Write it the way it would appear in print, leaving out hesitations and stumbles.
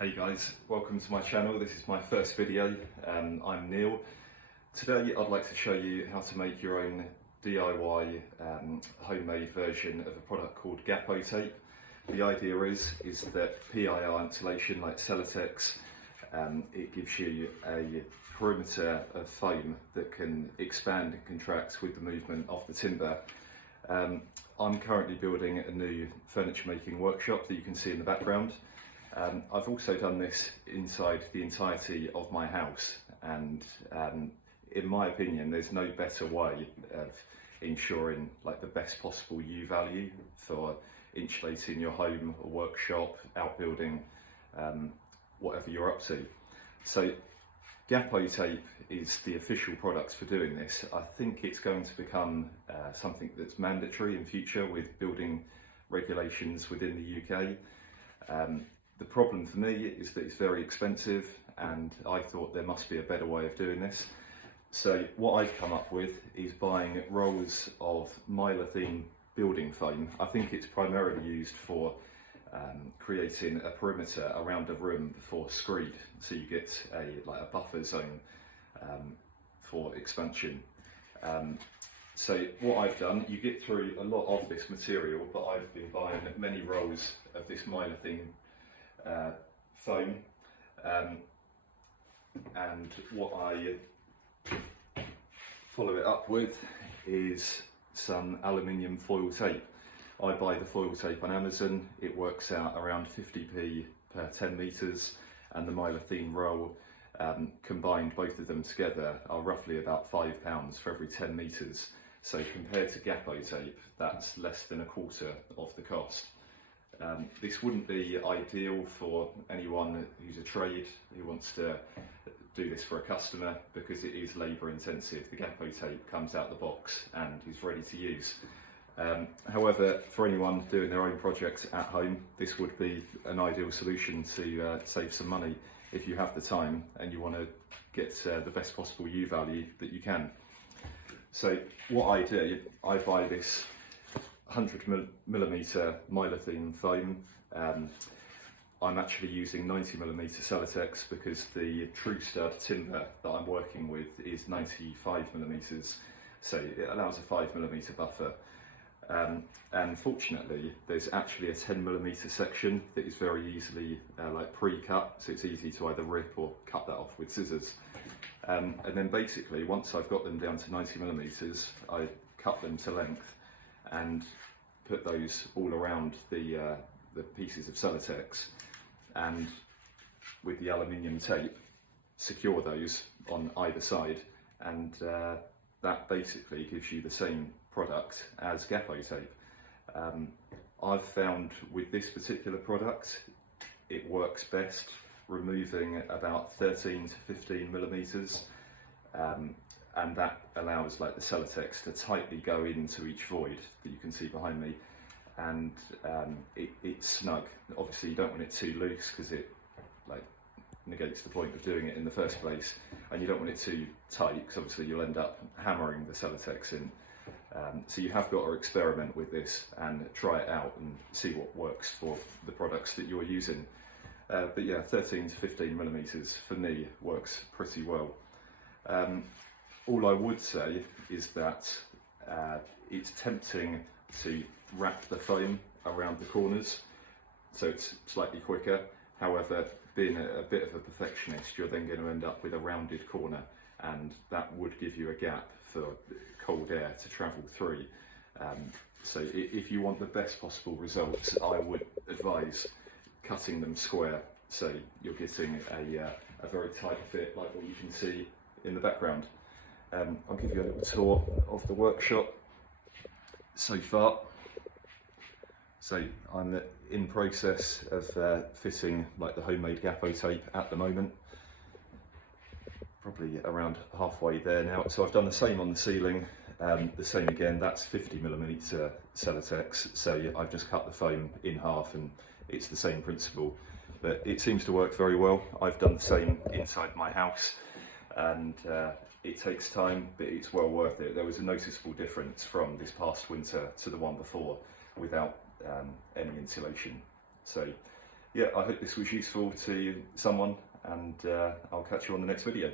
Hey guys, welcome to my channel. This is my first video. I'm Neil. Today I'd like to show you how to make your own DIY homemade version of a product called Gapo tape. The idea is that PIR insulation like Celotex, it gives you a perimeter of foam that can expand and contract with the movement of the timber. I'm currently building a new furniture making workshop that you can see in the background. I've also done this inside the entirety of my house, and in my opinion there's no better way of ensuring like the best possible U value for insulating your home or workshop, outbuilding, whatever you're up to. So Gapo tape is the official product for doing this. I think it's going to become something that's mandatory in future with building regulations within the UK. The problem for me is that it's very expensive, and I thought there must be a better way of doing this. So what I've come up with is buying rolls of mylar building foam. I think it's primarily used for creating a perimeter around a room before screed, so you get a buffer zone for expansion. So what I've done, you get through a lot of this material, but I've been buying many rolls of this mylar foam, and what I follow it up with is some aluminium foil tape. I buy the foil tape on Amazon. It works out around 50p per 10 metres, and the mylar roll, combined both of them together, are roughly about £5 for every 10 metres. So compared to Gapo tape, that's less than a quarter of the cost. This wouldn't be ideal for anyone who's a trade who wants to do this for a customer, because it is labour intensive. The Gapo tape comes out the box and is ready to use. However, for anyone doing their own projects at home, this would be an ideal solution to save some money if you have the time and you want to get the best possible U value that you can. So what I do, I buy this 100mm mylar foam. I'm actually using 90mm Celotex because the true stud timber that I'm working with is 95mm, so it allows a 5mm buffer. And fortunately, there's actually a 10mm section that is very easily pre-cut, so it's easy to either rip or cut that off with scissors. And then basically, once I've got them down to 90mm, I cut them to length and put those all around the pieces of Celotex, and with the aluminium tape secure those on either side, and that basically gives you the same product as Gapo tape. I've found with this particular product it works best removing about 13 to 15mm, and that allows the Celotex to tightly go into each void that you can see behind me, and it's snug. Obviously you don't want it too loose because it negates the point of doing it in the first place, and you don't want it too tight because obviously you'll end up hammering the Celotex in. So you have got to experiment with this and try it out and see what works for the products that you're using. But yeah, 13 to 15mm for me works pretty well. All I would say is that it's tempting to wrap the foam around the corners, so it's slightly quicker. However, being a bit of a perfectionist, you're then going to end up with a rounded corner, and that would give you a gap for cold air to travel through. So if you want the best possible results, I would advise cutting them square, so you're getting a very tight fit like what you can see in the background. I'll give you a little tour of the workshop so far. So I'm in process of fitting the homemade Gapo tape at the moment. Probably around halfway there now. So I've done the same on the ceiling, the same again, that's 50mm Celotex, so I've just cut the foam in half and it's the same principle, but it seems to work very well. I've done the same inside my house, and it takes time, but it's well worth it. There was a noticeable difference from this past winter to the one before without any insulation. So yeah, I hope this was useful to someone, and I'll catch you on the next video.